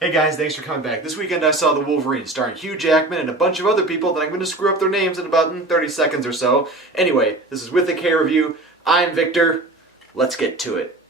Hey guys, thanks for coming back. This weekend I saw The Wolverine, starring Hugh Jackman and a bunch of other people that I'm going to screw up their names in about 30 seconds or so. Anyway, this is With a K Review. I'm Victor. Let's get to it.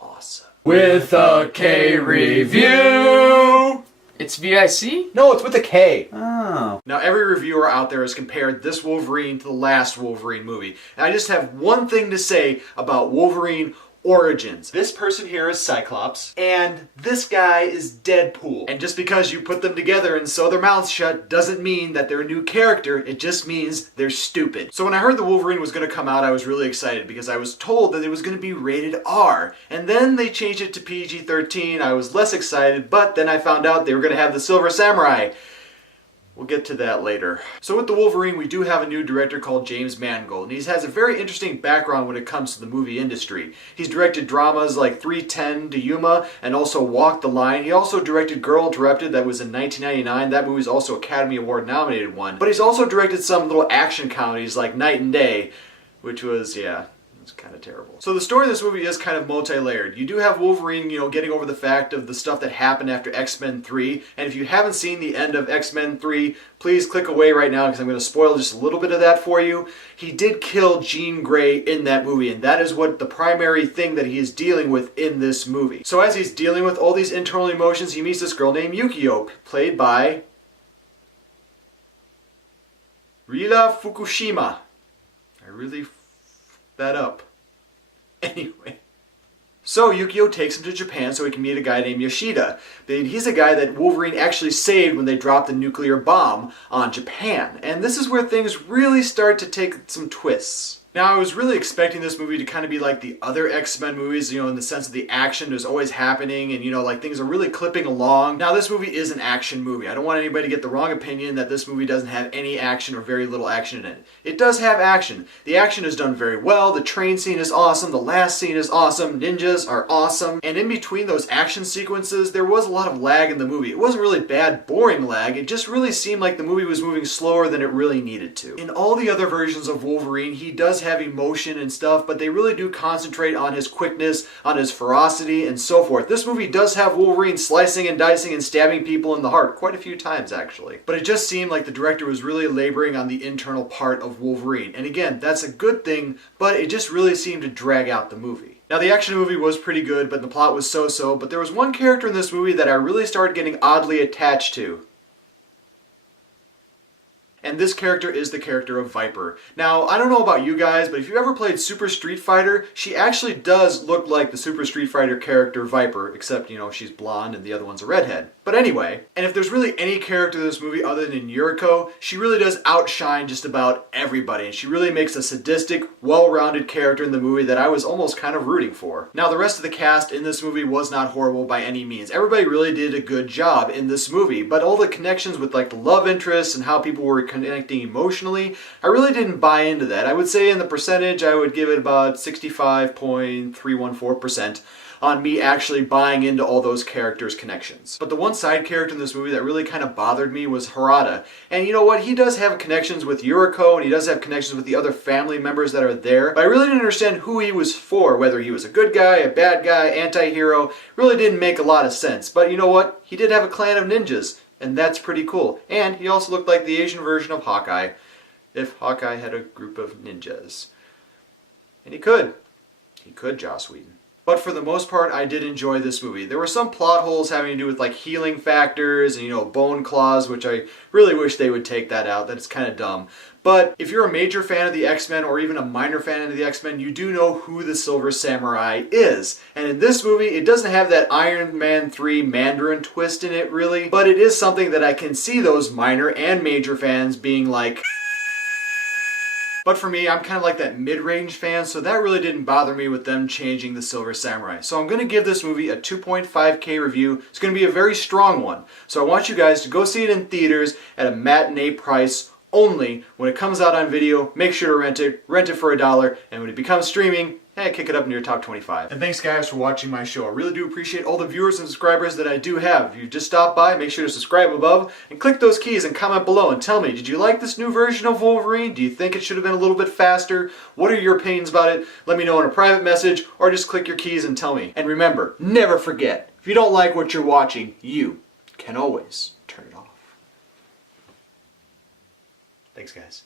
Awesome. With a K Review! It's VIC? No, it's with a K. Oh. Now, every reviewer out there has compared this Wolverine to the last Wolverine movie. And I just have one thing to say about Wolverine Origins. This person here is Cyclops, and this guy is Deadpool. And just because you put them together and sew their mouths shut doesn't mean that they're a new character, it just means they're stupid. So when I heard the Wolverine was going to come out, I was really excited because I was told that it was going to be rated R. And then they changed it to PG-13. I was less excited, but then I found out they were going to have the Silver Samurai. We'll get to that later. So with the Wolverine, we do have a new director called James Mangold, and he has a very interesting background when it comes to the movie industry. He's directed dramas like 3:10 to Yuma and also Walk the Line. He also directed Girl Interrupted, that was in 1999. That movie is also Academy Award nominated one. But he's also directed some little action comedies like Night and Day, which was, it's kind of terrible. So the story of this movie is kind of multi-layered. You do have Wolverine, getting over the fact of the stuff that happened after X-Men 3. And if you haven't seen the end of X-Men 3, please click away right now because I'm going to spoil just a little bit of that for you. He did kill Jean Grey in that movie, and that is what the primary thing that he is dealing with in this movie. So as he's dealing with all these internal emotions, he meets this girl named Yukio, played by Rila Fukushima. I really f***ed that up. Anyway. So Yukio takes him to Japan so he can meet a guy named Yoshida. He's a guy that Wolverine actually saved when they dropped the nuclear bomb on Japan. And this is where things really start to take some twists. Now, I was really expecting this movie to kind of be like the other X-Men movies, in the sense that the action is always happening and, like things are really clipping along. Now, this movie is an action movie. I don't want anybody to get the wrong opinion that this movie doesn't have any action or very little action in it. It does have action. The action is done very well. The train scene is awesome. The last scene is awesome. Ninjas are awesome. And in between those action sequences, there was a lot of lag in the movie. It wasn't really bad, boring lag. It just really seemed like the movie was moving slower than it really needed to. In all the other versions of Wolverine, he does have emotion and stuff, but they really do concentrate on his quickness, on his ferocity, and so forth. This movie does have Wolverine slicing and dicing and stabbing people in the heart, quite a few times actually. But it just seemed like the director was really laboring on the internal part of Wolverine. And again, that's a good thing, but it just really seemed to drag out the movie. Now, the action movie was pretty good, but the plot was so-so, but there was one character in this movie that I really started getting oddly attached to. And this character is the character of Viper. Now, I don't know about you guys, but if you ever played Super Street Fighter, she actually does look like the Super Street Fighter character Viper, except, she's blonde and the other one's a redhead. But anyway, and if there's really any character in this movie other than Yuriko, she really does outshine just about everybody, and she really makes a sadistic, well-rounded character in the movie that I was almost kind of rooting for. Now, the rest of the cast in this movie was not horrible by any means. Everybody really did a good job in this movie, but all the connections with the love interests and how people were connecting emotionally, I really didn't buy into that. I would say in the percentage, I would give it about 65.314% on me actually buying into all those characters' connections. But the one side character in this movie that really kind of bothered me was Hirata. And you know what? He does have connections with Yuriko, and he does have connections with the other family members that are there, but I really didn't understand who he was for, whether he was a good guy, a bad guy, anti-hero. Really didn't make a lot of sense. But you know what? He did have a clan of ninjas, and that's pretty cool. And he also looked like the Asian version of Hawkeye, if Hawkeye had a group of ninjas. And he could. He could, Joss Whedon. But for the most part, I did enjoy this movie. There were some plot holes having to do with healing factors and, bone claws, which I really wish they would take that out. That's kind of dumb. But if you're a major fan of the X-Men or even a minor fan of the X-Men, you do know who the Silver Samurai is. And in this movie, it doesn't have that Iron Man 3 Mandarin twist in it, really. But it is something that I can see those minor and major fans being like... But for me, I'm kind of like that mid-range fan, so that really didn't bother me with them changing the Silver Samurai. So I'm going to give this movie a 2.5K review. It's going to be a very strong one. So I want you guys to go see it in theaters at a matinee price only. When it comes out on video, make sure to rent it for $1, and when it becomes streaming, kick it up into your top 25. And thanks guys for watching my show. I really do appreciate all the viewers and subscribers that I do have. If you just stopped by, make sure to subscribe above and click those keys and comment below and tell me, did you like this new version of Wolverine? Do you think it should have been a little bit faster? What are your opinions about it? Let me know in a private message or just click your keys and tell me. And remember, never forget, If you don't like what you're watching, you can always turn it off. Thanks, guys.